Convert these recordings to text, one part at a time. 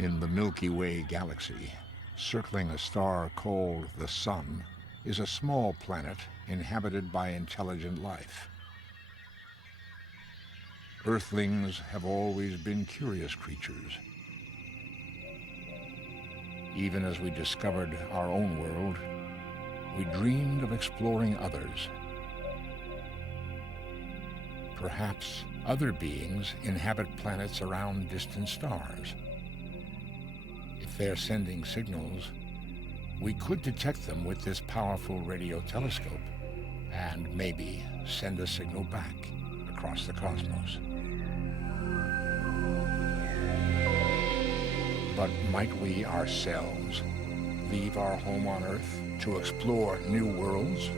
In the Milky Way galaxy, circling a star called the Sun, is a small planet inhabited by intelligent life. Earthlings have always been curious creatures. Even as we discovered our own world, we dreamed of exploring others. Perhaps other beings inhabit planets around distant stars. If they're sending signals, we could detect them with this powerful radio telescope and maybe send a signal back across the cosmos. But might we ourselves leave our home on Earth to explore new worlds?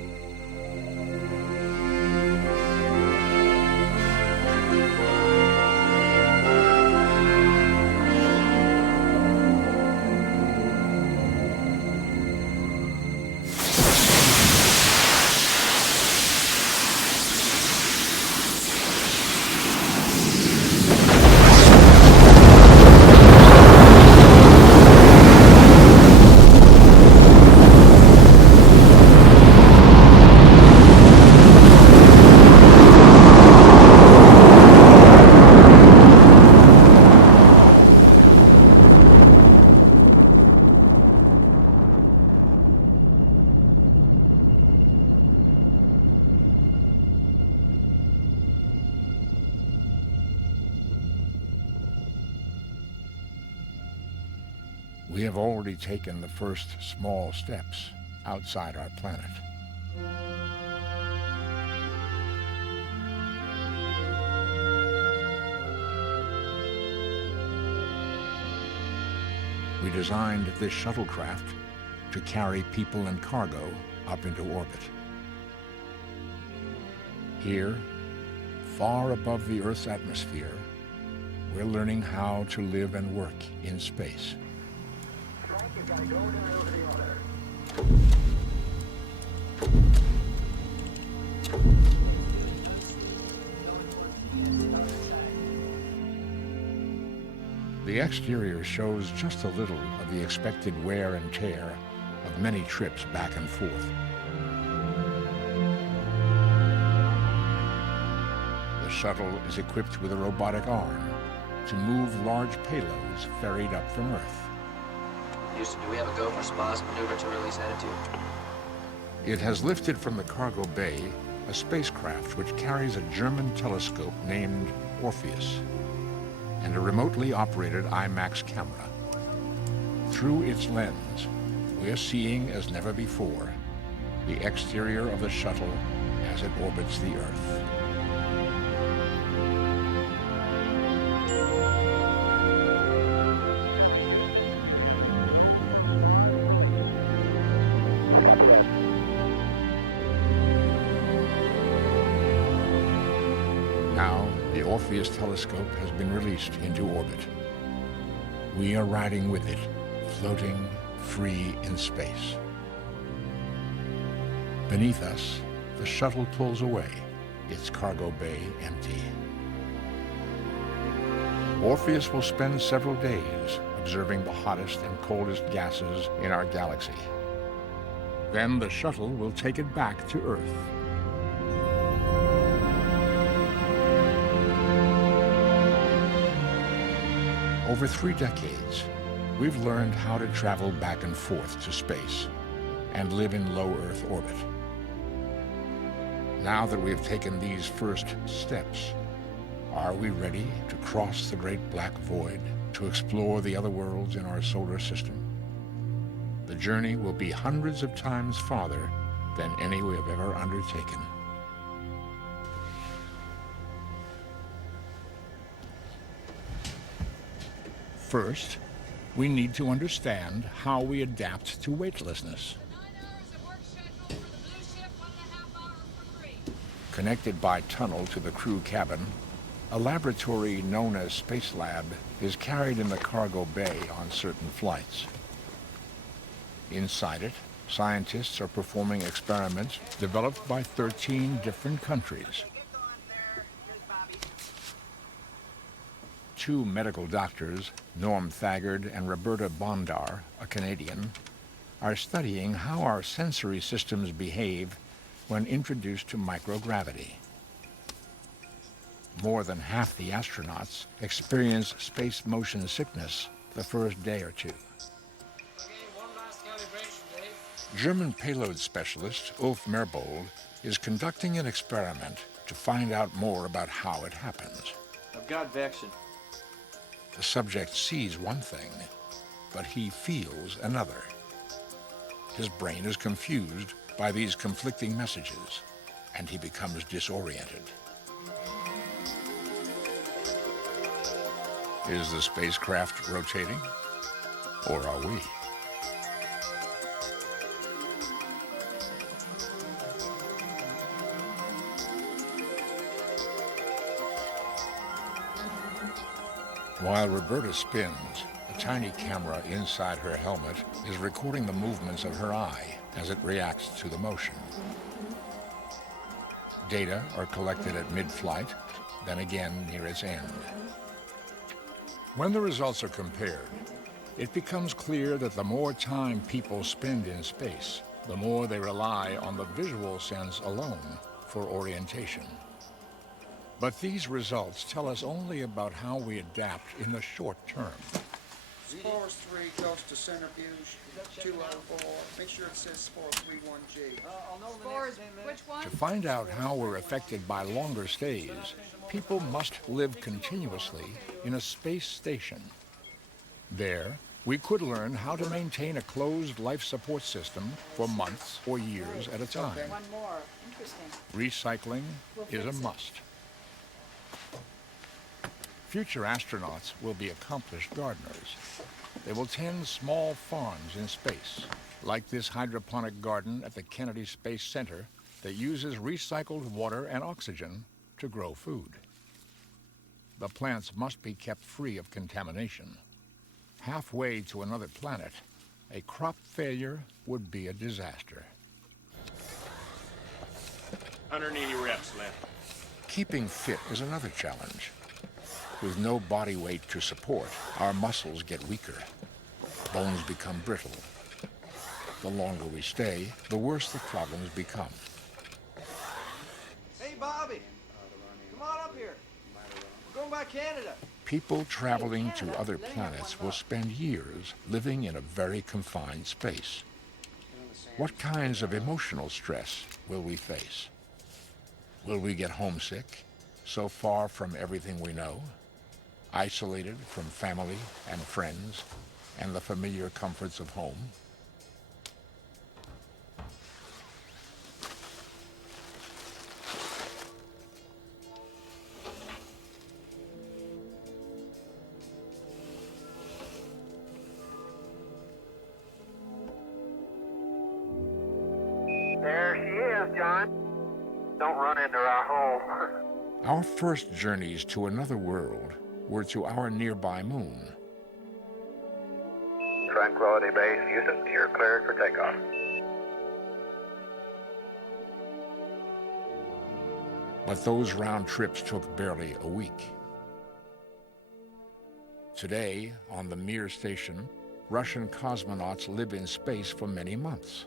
We have already taken the first small steps outside our planet. We designed this shuttlecraft to carry people and cargo up into orbit. Here, far above the Earth's atmosphere, we're learning how to live and work in space. The exterior shows just a little of the expected wear and tear of many trips back and forth. The shuttle is equipped with a robotic arm to move large payloads ferried up from Earth. Houston, do we have a go for SPA's maneuver to release attitude? It has lifted from the cargo bay a spacecraft which carries a German telescope named Orpheus and a remotely operated Imax camera. Through its lens, we are seeing as never before the exterior of the shuttle as it orbits the Earth. Now, the Orpheus telescope has been released into orbit. We are riding with it, floating free in space. Beneath us, the shuttle pulls away, its cargo bay empty. Orpheus will spend several days observing the hottest and coldest gases in our galaxy. Then the shuttle will take it back to Earth. Over 3 decades, we've learned how to travel back and forth to space and live in low Earth orbit. Now that we have taken these first steps, are we ready to cross the great black void to explore the other worlds in our solar system? The journey will be hundreds of times farther than any we have ever undertaken. First, we need to understand how we adapt to weightlessness. Connected by tunnel to the crew cabin, a laboratory known as Space Lab is carried in the cargo bay on certain flights. Inside it, scientists are performing experiments developed by 13 different countries. Two medical doctors, Norm Thagard and Roberta Bondar, a Canadian, are studying how our sensory systems behave when introduced to microgravity. More than half the astronauts experience space motion sickness the first day or two. Okay, one last calibration, Dave. German payload specialist Ulf Merbold is conducting an experiment to find out more about how it happens. I've got Vection. The subject sees one thing, but he feels another. His brain is confused by these conflicting messages, and he becomes disoriented. Is the spacecraft rotating, or are we? While Roberta spins, a tiny camera inside her helmet is recording the movements of her eye as it reacts to the motion. Data are collected at mid-flight, then again near its end. When the results are compared, it becomes clear that the more time people spend in space, the more they rely on the visual sense alone for orientation. But these results tell us only about how we adapt in the short term. Spores 3 goes to centrifuge 204. Make sure it says spore 31G. Spores, which one? To find out how we're affected by longer stays, people must live continuously in a space station. There, we could learn how to maintain a closed life support system for months or years at a time. One more. Interesting. Recycling is a must. Future astronauts will be accomplished gardeners. They will tend small farms in space, like this hydroponic garden at the Kennedy Space Center that uses recycled water and oxygen to grow food. The plants must be kept free of contamination. Halfway to another planet, a crop failure would be a disaster. 180 reps left. Keeping fit is another challenge. With no body weight to support, our muscles get weaker. Bones become brittle. The longer we stay, the worse the problems become. Hey, Bobby. Come on up here. We're going by Canada. People traveling to other planets will spend years living in a very confined space. What kinds of emotional stress will we face? Will we get homesick, so far from everything we know? Isolated from family and friends and the familiar comforts of home? There she is, John. Don't run into our home. Our first journeys to another world were to our nearby moon. Tranquility Base, Houston, you're cleared for takeoff. But those round trips took barely a week. Today, on the Mir station, Russian cosmonauts live in space for many months.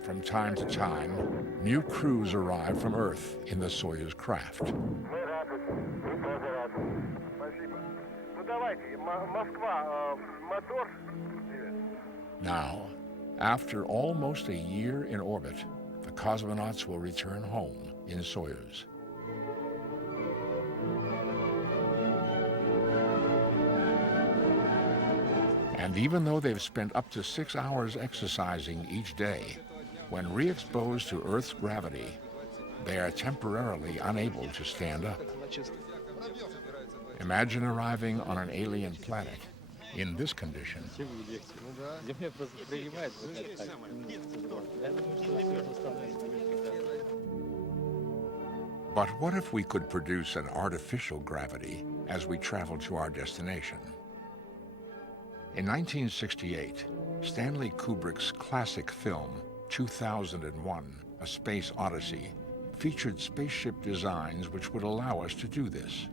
From time to time, new crews arrive from Earth in the Soyuz craft. Now, after almost a year in orbit, the cosmonauts will return home in Soyuz. And even though they've spent up to 6 hours exercising each day, when re-exposed to Earth's gravity, they are temporarily unable to stand up. Imagine arriving on an alien planet in this condition. But what if we could produce an artificial gravity as we travel to our destination? In 1968, Stanley Kubrick's classic film, 2001, A Space Odyssey, featured spaceship designs which would allow us to do this.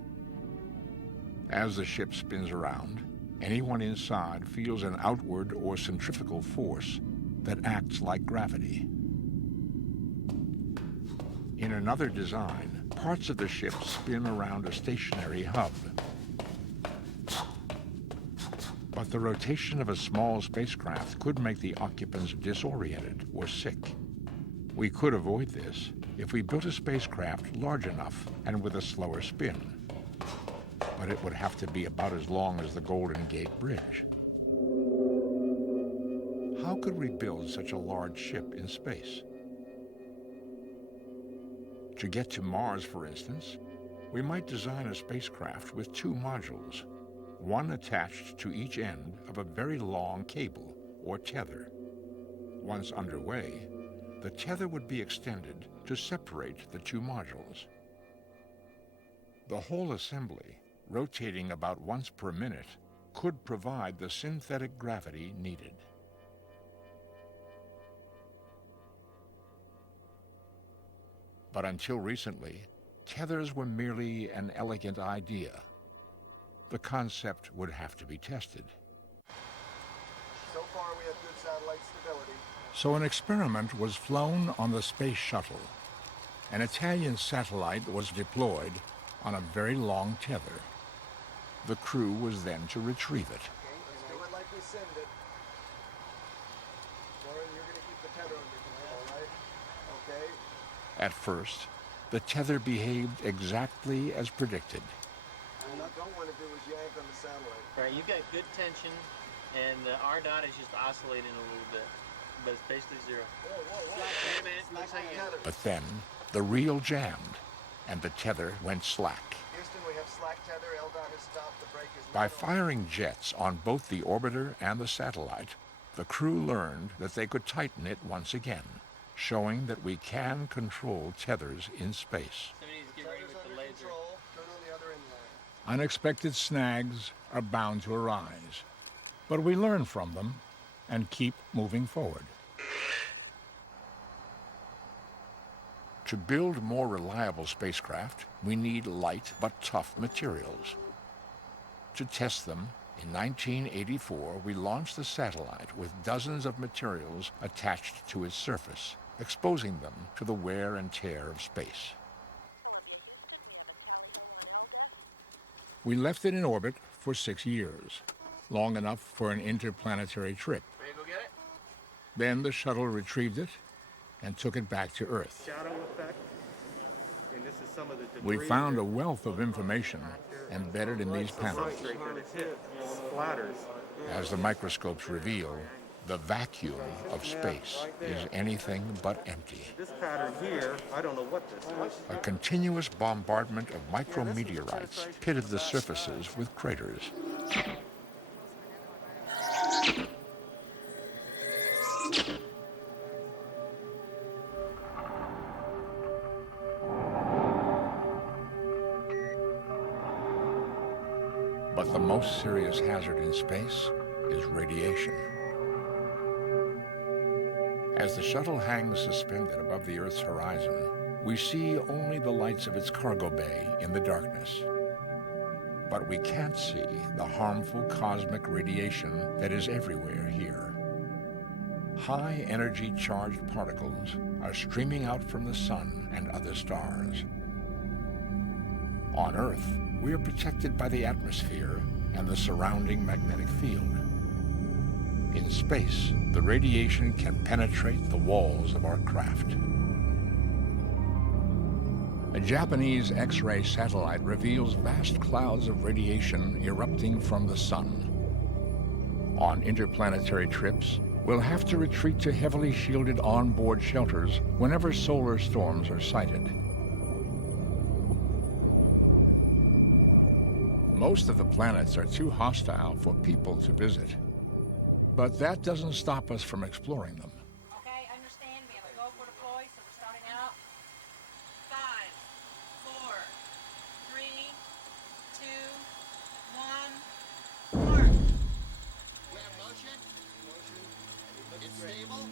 As the ship spins around, anyone inside feels an outward or centrifugal force that acts like gravity. In another design, parts of the ship spin around a stationary hub. But the rotation of a small spacecraft could make the occupants disoriented or sick. We could avoid this if we built a spacecraft large enough and with a slower spin. But it would have to be about as long as the Golden Gate Bridge. How could we build such a large ship in space? To get to Mars, for instance, we might design a spacecraft with two modules, one attached to each end of a very long cable or tether. Once underway, the tether would be extended to separate the two modules. The whole assembly, rotating about once per minute, could provide the synthetic gravity needed. But until recently, tethers were merely an elegant idea. The concept would have to be tested. So far, we have good satellite stability. So an experiment was flown on the space shuttle. An Italian satellite was deployed on a very long tether. The crew was then to retrieve it. Okay, let's do it like we send it. Warren, you're going to keep the tether under control, right? Okay. At first, the tether behaved exactly as predicted. What you don't want to do is yank on the satellite. All right, you've got good tension, and the R dot is just oscillating a little bit, but it's basically zero. Whoa. Wait a minute, looks like you... But then, the reel jammed, and the tether went slack. Houston, we have slack tether. LDOT has stopped. The brake is By not on. firing jets on both the orbiter and the satellite, the crew learned that they could tighten it once again, showing that we can control tethers in space. So we need to get ready Tether's with the under laser. control. Turn on the other end line. Unexpected snags are bound to arise, but we learn from them and keep moving forward. To build more reliable spacecraft, we need light but tough materials. To test them, in 1984, we launched the satellite with dozens of materials attached to its surface, exposing them to the wear and tear of space. We left it in orbit for 6 years, long enough for an interplanetary trip. Ready to go get it? Then the shuttle retrieved it and took it back to Earth. Shadow effect. And this is some of the We debris found that- a wealth of information embedded in these panels. substrate that it's hit splatters. As the microscopes reveal, the vacuum of space is anything but empty. This pattern here, I don't know what this is. A continuous bombardment of micrometeorites pitted the surfaces with craters. But the most serious hazard in space is radiation. As the shuttle hangs suspended above the Earth's horizon, we see only the lights of its cargo bay in the darkness. But we can't see the harmful cosmic radiation that is everywhere here. High-energy charged particles are streaming out from the sun and other stars. On Earth, we are protected by the atmosphere and the surrounding magnetic field. In space, the radiation can penetrate the walls of our craft. A Japanese X-ray satellite reveals vast clouds of radiation erupting from the sun. On interplanetary trips, we'll have to retreat to heavily shielded onboard shelters whenever solar storms are sighted. Most of the planets are too hostile for people to visit. But that doesn't stop us from exploring them. Okay, understand. We have a go for deploy, so we're starting out. 5, 4, 3, 2, 1. Mark. We have motion. It's stable.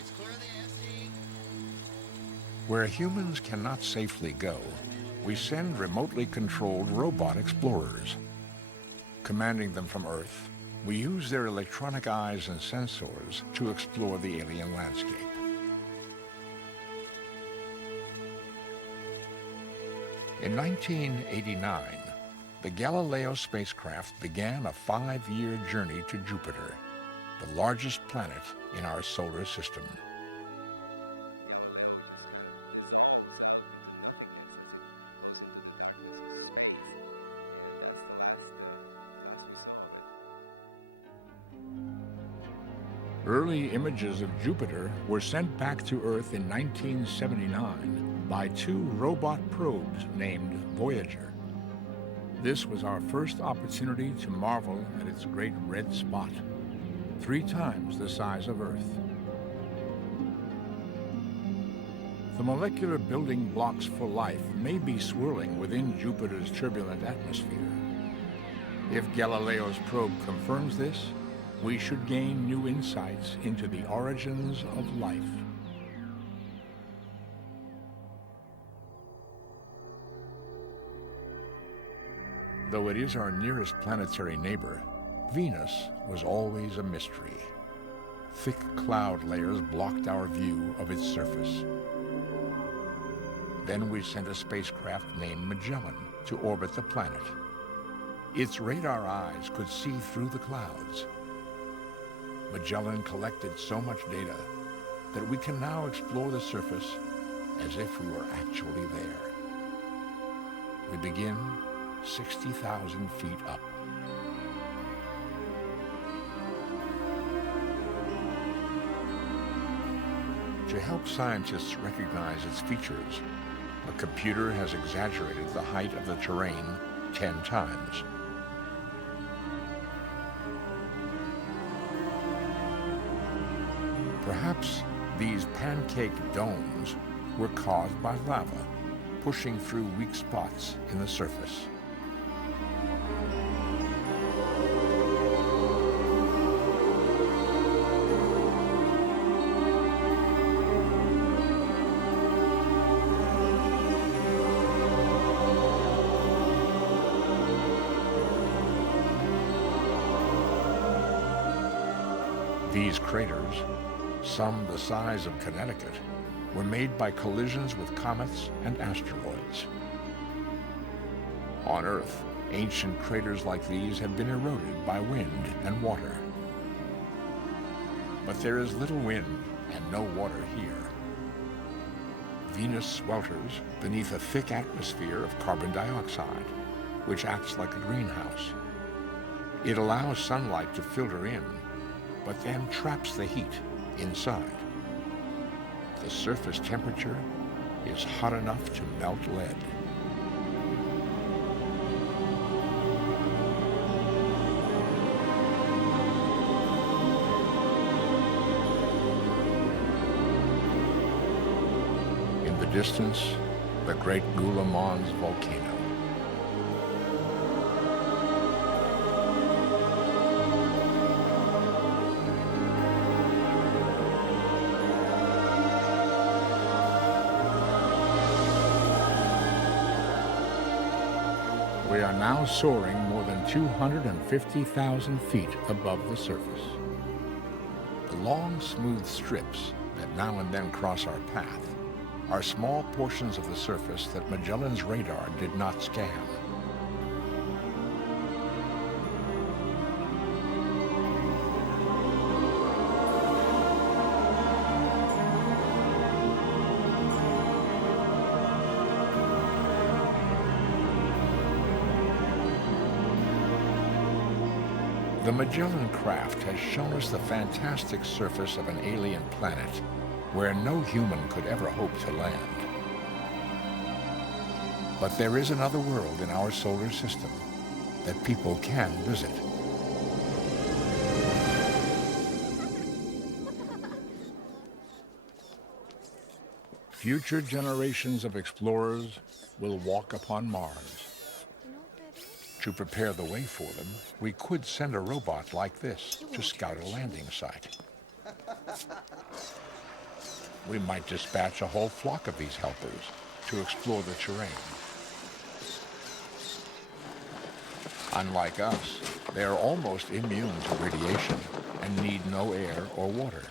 It's clear the SE. Where humans cannot safely go, we send remotely controlled robot explorers. Commanding them from Earth, we use their electronic eyes and sensors to explore the alien landscape. In 1989, the Galileo spacecraft began a 5-year journey to Jupiter, the largest planet in our solar system. Early images of Jupiter were sent back to Earth in 1979 by 2 robot probes named Voyager. This was our first opportunity to marvel at its great red spot, 3 times the size of Earth. The molecular building blocks for life may be swirling within Jupiter's turbulent atmosphere. If Galileo's probe confirms this, we should gain new insights into the origins of life. Though it is our nearest planetary neighbor, Venus was always a mystery. Thick cloud layers blocked our view of its surface. Then we sent a spacecraft named Magellan to orbit the planet. Its radar eyes could see through the clouds. Magellan collected so much data that we can now explore the surface as if we were actually there. We begin 60,000 feet up. To help scientists recognize its features, a computer has exaggerated the height of the terrain 10 times. Perhaps these pancake domes were caused by lava pushing through weak spots in the surface. These craters, some the size of Connecticut, were made by collisions with comets and asteroids. On Earth, ancient craters like these have been eroded by wind and water. But there is little wind and no water here. Venus swelters beneath a thick atmosphere of carbon dioxide, which acts like a greenhouse. It allows sunlight to filter in, but then traps the heat inside. The surface temperature is hot enough to melt lead. In the distance, the great Gula Mons volcano. We are now soaring more than 250,000 feet above the surface. The long, smooth strips that now and then cross our path are small portions of the surface that Magellan's radar did not scan. The Magellan craft has shown us the fantastic surface of an alien planet where no human could ever hope to land. But there is another world in our solar system that people can visit. Future generations of explorers will walk upon Mars. To prepare the way for them, we could send a robot like this to scout a landing site. We might dispatch a whole flock of these helpers to explore the terrain. Unlike us, they are almost immune to radiation and need no air or water.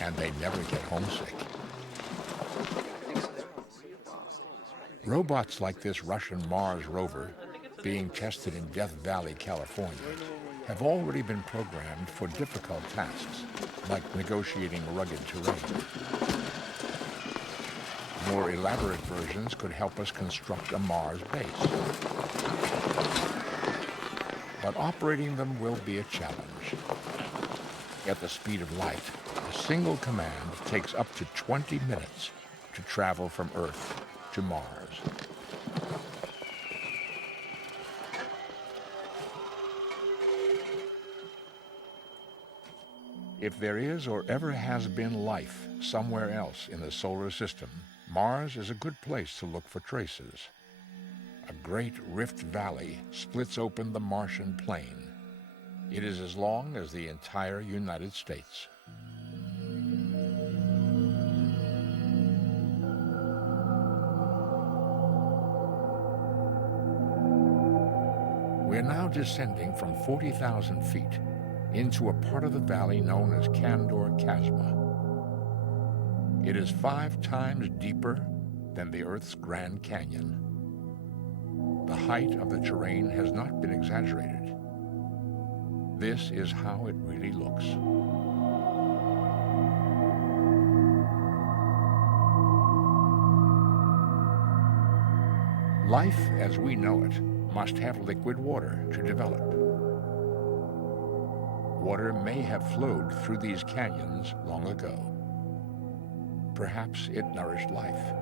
And they never get homesick. Robots like this Russian Mars rover, being tested in Death Valley, California, have already been programmed for difficult tasks, like negotiating rugged terrain. More elaborate versions could help us construct a Mars base. But operating them will be a challenge. At the speed of light, a single command takes up to 20 minutes to travel from Earth to Mars. If there is or ever has been life somewhere else in the solar system, Mars is a good place to look for traces. A great rift valley splits open the Martian plain. It is as long as the entire United States. We're now descending from 40,000 feet into a part of the valley known as Candor Chasma. It is 5 times deeper than the Earth's Grand Canyon. The height of the terrain has not been exaggerated. This is how it really looks. Life as we know it must have liquid water to develop. Water may have flowed through these canyons long ago. Perhaps it nourished life.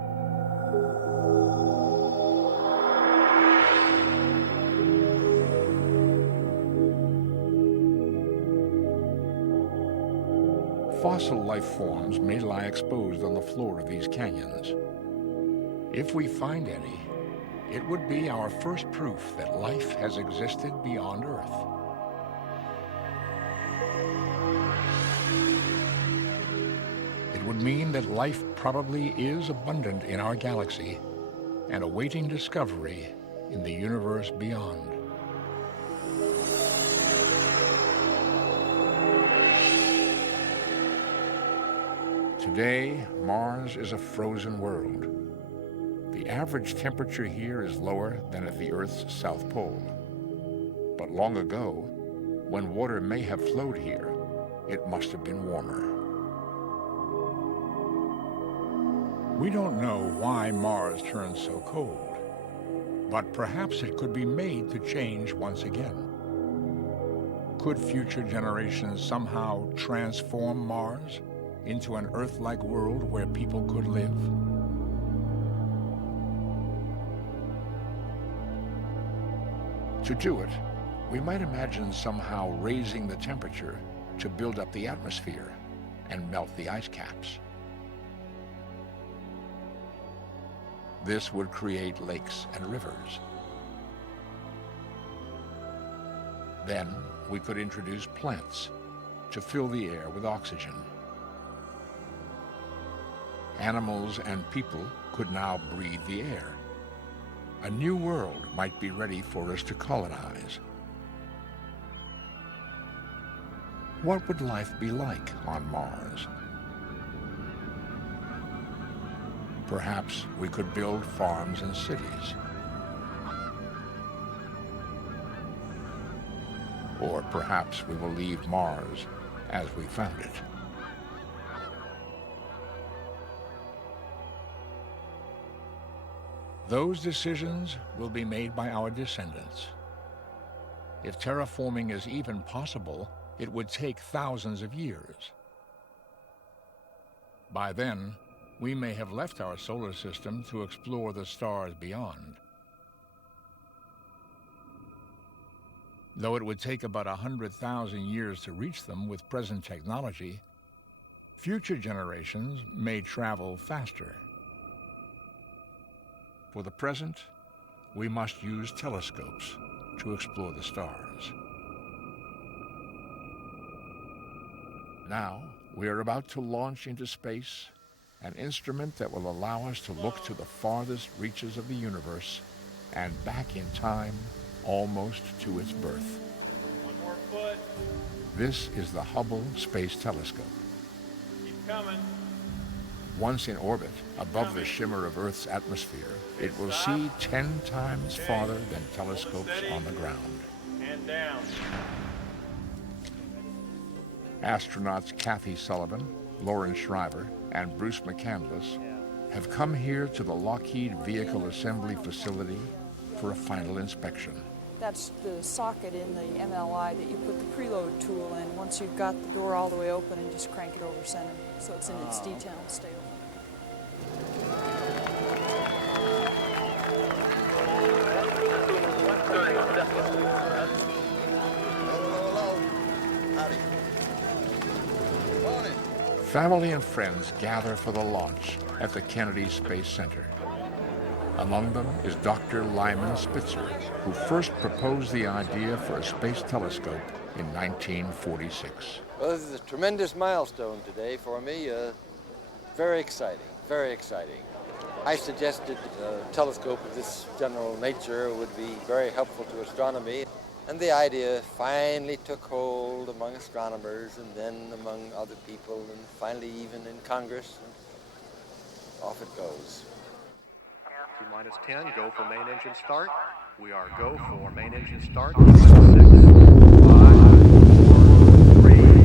Fossil life forms may lie exposed on the floor of these canyons. If we find any, it would be our first proof that life has existed beyond Earth. It would mean that life probably is abundant in our galaxy and awaiting discovery in the universe beyond. Today, Mars is a frozen world. The average temperature here is lower than at the Earth's South Pole. But long ago, when water may have flowed here, it must have been warmer. We don't know why Mars turns so cold, but perhaps it could be made to change once again. Could future generations somehow transform Mars into an Earth-like world where people could live? To do it, we might imagine somehow raising the temperature to build up the atmosphere and melt the ice caps. This would create lakes and rivers. Then we could introduce plants to fill the air with oxygen. Animals and people could now breathe the air. A new world might be ready for us to colonize. What would life be like on Mars? Perhaps we could build farms and cities. Or perhaps we will leave Mars as we found it. Those decisions will be made by our descendants. If terraforming is even possible, it would take thousands of years. By then, we may have left our solar system to explore the stars beyond. Though it would take about 100,000 years to reach them with present technology, future generations may travel faster. For the present, we must use telescopes to explore the stars. Now, we are about to launch into space an instrument that will allow us to look to the farthest reaches of the universe and back in time almost to its birth. One more foot. This is the Hubble Space Telescope. Keep coming. Once in orbit, above the shimmer of Earth's atmosphere, it will see 10 times farther than telescopes on the ground. And down. Astronauts Kathy Sullivan, Lauren Shriver, and Bruce McCandless have come here to the Lockheed Vehicle Assembly Facility for a final inspection. That's the socket in the MLI that you put the preload tool in once you've got the door all the way open and just crank it over center so it's in its detail and stay open. Family and friends gather for the launch at the Kennedy Space Center. Among them is Dr. Lyman Spitzer, who first proposed the idea for a space telescope in 1946. Well, this is a tremendous milestone today for me. Very exciting, very exciting. I suggested a telescope of this general nature would be very helpful to astronomy. And the idea finally took hold among astronomers and then among other people and finally even in Congress. And off it goes. T-minus 10, go for main engine start. We are go for main engine start. 6, 5, 4, 3,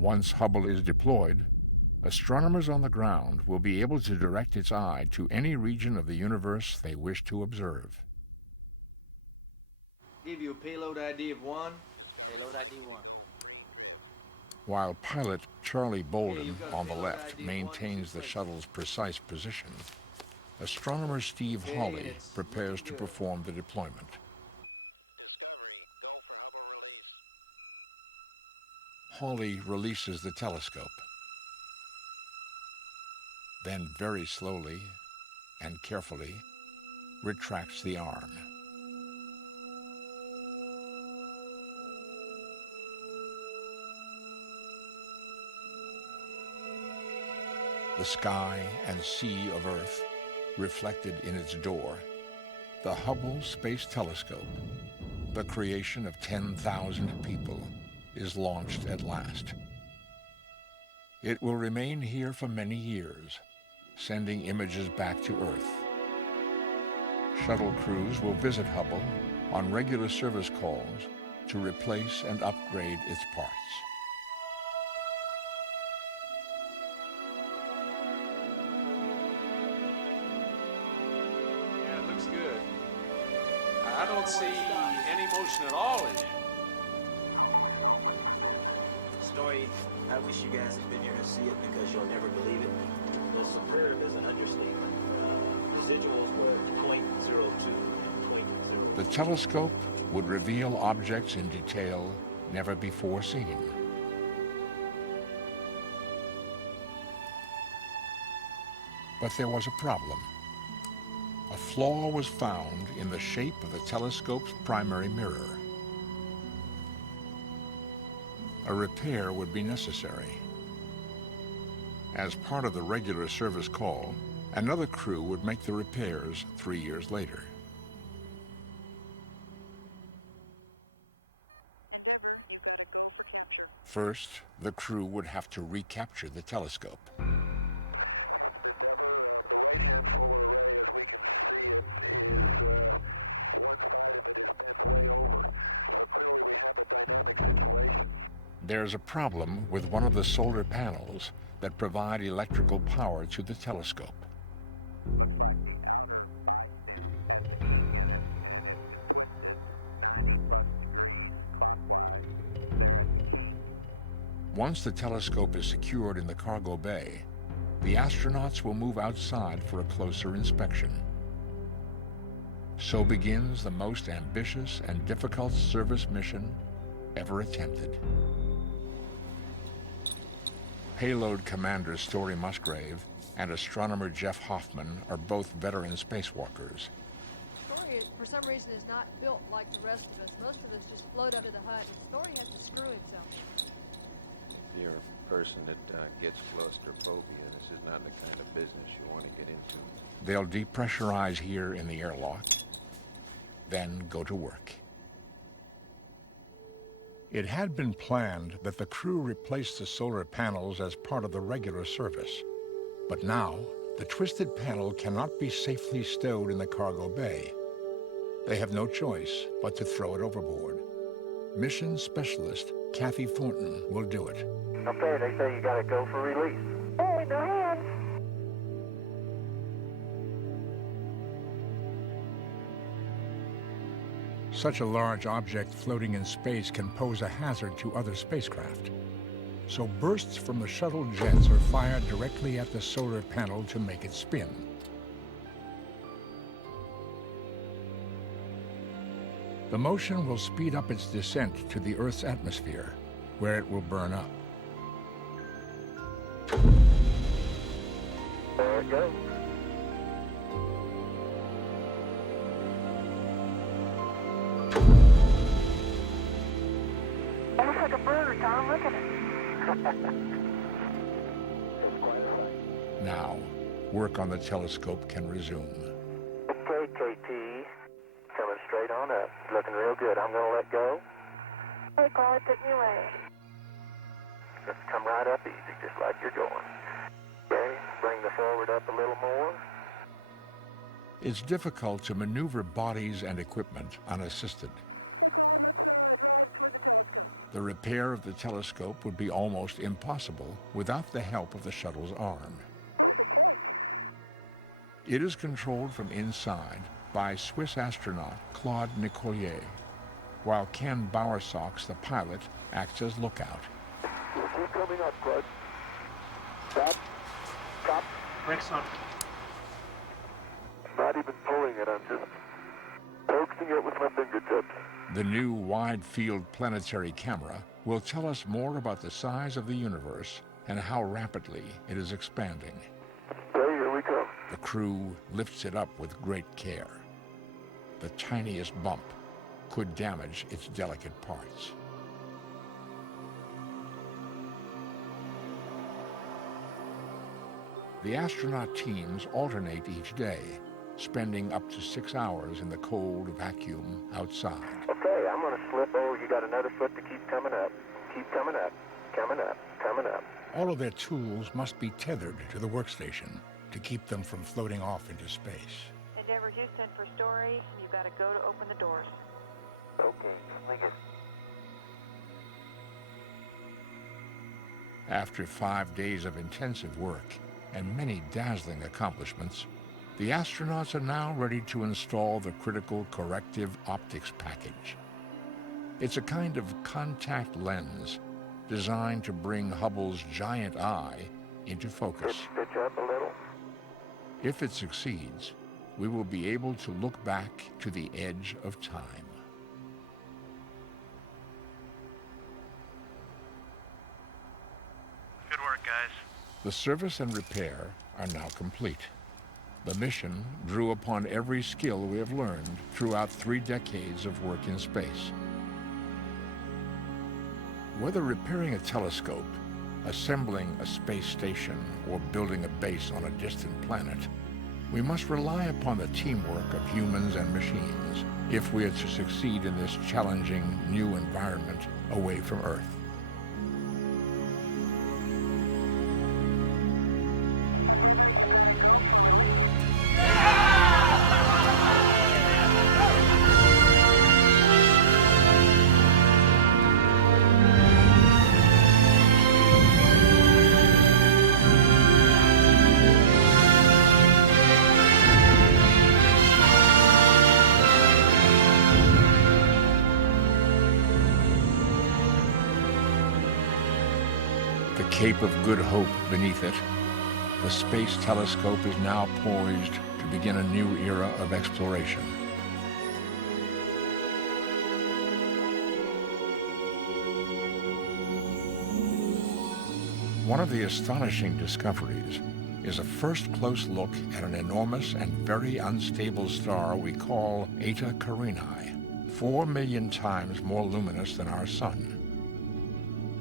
Once Hubble is deployed, astronomers on the ground will be able to direct its eye to any region of the universe they wish to observe. Give you a payload ID of 1. Payload ID 1. While pilot Charlie Bolden on the left maintains the shuttle's precise position, astronomer Steve Hawley prepares to perform the deployment. Hawley releases the telescope, then very slowly and carefully retracts the arm. The sky and sea of Earth reflected in its door, the Hubble Space Telescope, the creation of 10,000 people, is launched at last. It will remain here for many years, sending images back to Earth. Shuttle crews will visit Hubble on regular service calls to replace and upgrade its parts. Yeah, it looks good. I don't see any motion at all in it. Story, I wish you guys had been here to see it because you'll never believe it. The superb is an understatement. Residuals were 0.02 and 0.0. The telescope would reveal objects in detail never before seen. But there was a problem. A flaw was found in the shape of the telescope's primary mirror. A repair would be necessary. As part of the regular service call, another crew would make the repairs 3 years later. First, the crew would have to recapture the telescope. There's a problem with one of the solar panels that provide electrical power to the telescope. Once the telescope is secured in the cargo bay, the astronauts will move outside for a closer inspection. So begins the most ambitious and difficult service mission ever attempted. Payload Commander Story Musgrave and astronomer Jeff Hoffman are both veteran spacewalkers. Story, for some reason, is not built like the rest of us. Most of us just float up to the hut, and Story has to screw himself. If you're a person that gets claustrophobia, this is not the kind of business you want to get into. They'll depressurize here in the airlock, then go to work. It had been planned that the crew replace the solar panels as part of the regular service. But now, the twisted panel cannot be safely stowed in the cargo bay. They have no choice but to throw it overboard. Mission specialist Kathy Thornton will do it. Okay, they say you gotta go for release. Hey, no hands. Such a large object floating in space can pose a hazard to other spacecraft. So bursts from the shuttle jets are fired directly at the solar panel to make it spin. The motion will speed up its descent to the Earth's atmosphere, where it will burn up. There it goes. Almost like a bird, Tom. Look at it. Now, work on the telescope can resume. Okay, KT. Coming straight on up. Looking real good. I'm gonna let go. Hey, God, took me away. Just come right up easy, just like you're going. Okay, bring the forward up a little more. It's difficult to maneuver bodies and equipment unassisted. The repair of the telescope would be almost impossible without the help of the shuttle's arm. It is controlled from inside by Swiss astronaut Claude Nicollier, while Ken Bowersox, the pilot, acts as lookout. Keep coming up, Claude. Stop. Stop. Brakes on. Not even pulling it, I'm just coaxing it with my fingertips. The new wide-field planetary camera will tell us more about the size of the universe and how rapidly it is expanding. Okay, here we come. The crew lifts it up with great care. The tiniest bump could damage its delicate parts. The astronaut teams alternate each day, spending up to 6 hours in the cold vacuum outside. Okay, I'm gonna slip over. You got another foot to keep coming up. Keep coming up, coming up, coming up. All of their tools must be tethered to the workstation to keep them from floating off into space. Endeavor Houston for Story. You've got to go to open the doors. Okay, swing it. After 5 days of intensive work and many dazzling accomplishments, the astronauts are now ready to install the critical corrective optics package. It's a kind of contact lens designed to bring Hubble's giant eye into focus. Pitch up a little. If it succeeds, we will be able to look back to the edge of time. Good work, guys. The service and repair are now complete. The mission drew upon every skill we have learned throughout 3 decades of work in space. Whether repairing a telescope, assembling a space station, or building a base on a distant planet, we must rely upon the teamwork of humans and machines if we are to succeed in this challenging new environment away from Earth. The Cape of Good Hope beneath it, the Space Telescope is now poised to begin a new era of exploration. One of the astonishing discoveries is a first close look at an enormous and very unstable star we call Eta Carinae, 4 million times more luminous than our Sun.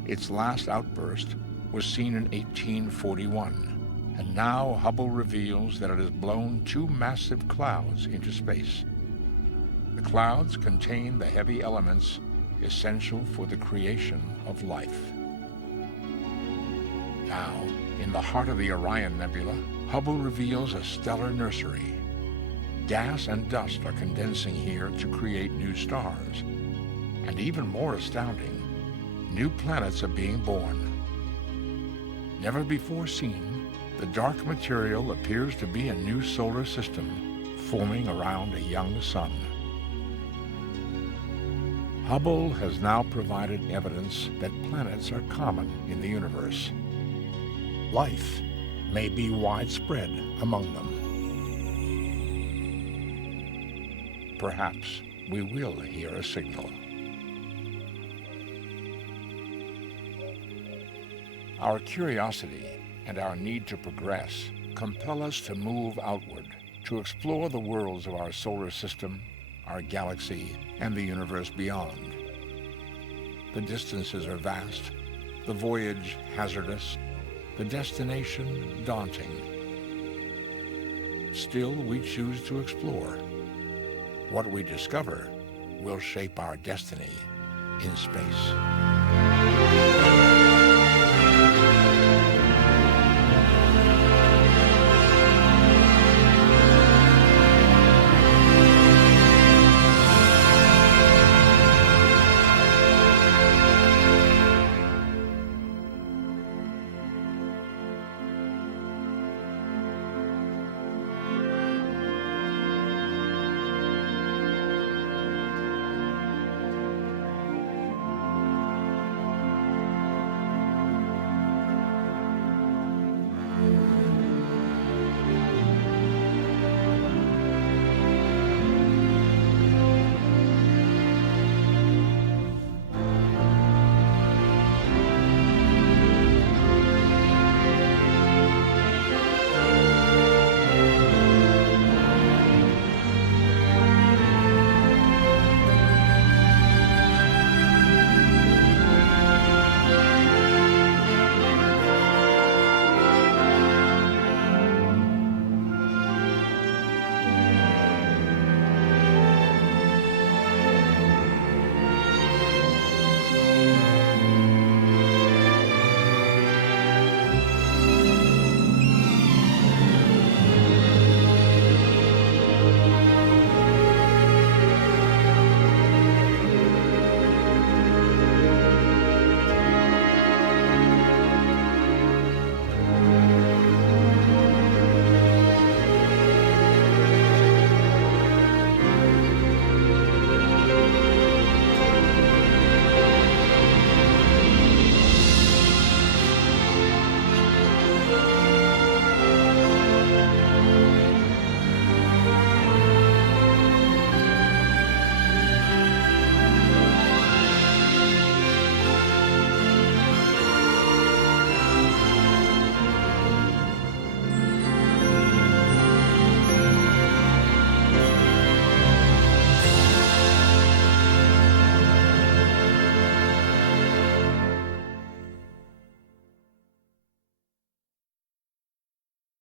Its last outburst was seen in 1841, and now Hubble reveals that it has blown 2 massive clouds into space. The clouds contain the heavy elements essential for the creation of life. Now, in the heart of the Orion Nebula, Hubble reveals a stellar nursery. Gas and dust are condensing here to create new stars. And even more astounding, new planets are being born. Never before seen, the dark material appears to be a new solar system forming around a young sun. Hubble has now provided evidence that planets are common in the universe. Life may be widespread among them. Perhaps we will hear a signal. Our curiosity and our need to progress compel us to move outward, to explore the worlds of our solar system, our galaxy, and the universe beyond. The distances are vast, the voyage hazardous, the destination daunting. Still, we choose to explore. What we discover will shape our destiny in space.